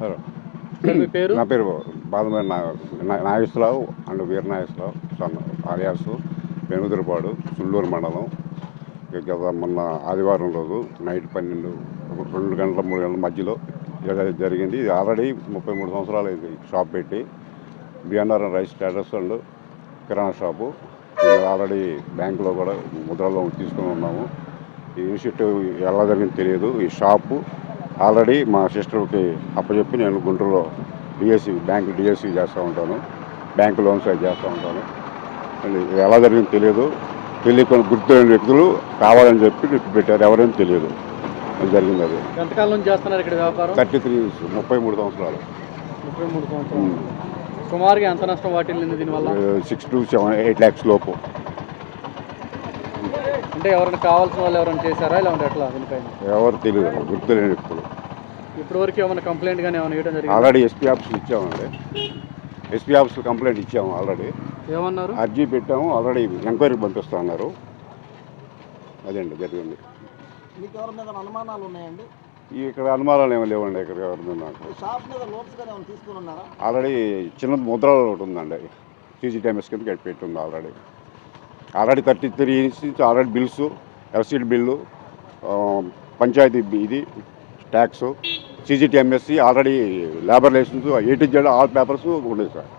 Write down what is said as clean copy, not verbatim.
Hello, sir మీ పేరు? నా పేరు బాదమరి నాగేశ్వరరావు అండ్ వీర నాగేశ్వరరావు సన్ ఆర్యాస్ పెనుదురుపాడు సుళ్ళూరు మండలం. గత మొన్న ఆదివారం రోజు నైట్ 2 గంటల 3 గంటల మధ్యలో జరిగింది. ఇది ఆల్రెడీ 33 సంవత్సరాలు అయింది షాప్ పెట్టి. BNR rice status and kirana shop. Already బ్యాంకులో కూడా ముద్రలో తీసుకుని ఉన్నాము. ఈ ఇనిషియేటివ్ ఎలా జరిగింది తెలియదు. ఈ షాపు ఆల్రెడీ మా సిస్టర్కి అప్పచెప్పి నేను గుంటూరులో బ్యాంకు డిఎస్సి చేస్తూ ఉంటాను. బ్యాంకు లోన్స్ అవి చేస్తూ ఉంటాను. ఇది ఎలా జరిగింది తెలియదు. తెలియకుండా గుర్తులేని వ్యక్తులు కావాలని చెప్పి పెట్టారు. ఎవరైనా తెలియదు అది జరిగింది. అది ఎంతకాలం నుంచి చేస్తున్నారు ఇక్కడ వ్యాపారం? 33 years, 33 సంవత్సరాలు. 33 సంవత్సరాలు. సుమారుగా ఎంత నష్టం వాటిల్లింది దీనివల్ల? 6 to 8 lakhs లోపు. అంటే ఎవరైనా కావాల్సిన వాళ్ళు ఎవరైనా చేశారా ఇలా ఉంటే ఎట్లా దీనిపైన? ఎవరు తెలియదు, గుర్తులేని వ్యక్తులు. ఇప్పటివరకు ఏమైనా కంప్లైంట్ కానీ ఏమైనా ఇవ్వడం జరిగింది? ఆల్రెడీ ఎస్పీ ఆఫీస్లో ఇచ్చామండి. ఎస్పీ ఆఫీస్లో కంప్లైంట్ ఇచ్చాము. ఆల్రెడీ ఏమన్నారు? అర్జీ పెట్టాము. ఆల్రెడీ ఎంక్వైరీకి పంపిస్తా అన్నారు. అదండి జరిగింది. మీకు ఎవరి మీద అనుమానాలు ఉన్నాయండి? ఇక్కడ అనుమానాలు ఏమి లేవండి. ఇక్కడ ఎవరి మీద నాకు షాప్ మీద లోన్స్ కానీ ఏమైనా తీసుకుని ఉన్నారా? ఆల్రెడీ చిన్న ముద్రలో ఒకటి ఉందండి. సీసీటీఎంఎస్ కింద పెట్టి ఉంది. ఆల్రెడీ 33 years నుంచి ఆల్రెడీ బిల్స్, ఎఫ్సీడ్ బిల్లు, పంచాయతీ ఇది tax, CCTMS, already labour licence, A to Z all papers ఉన్నాయి సార్.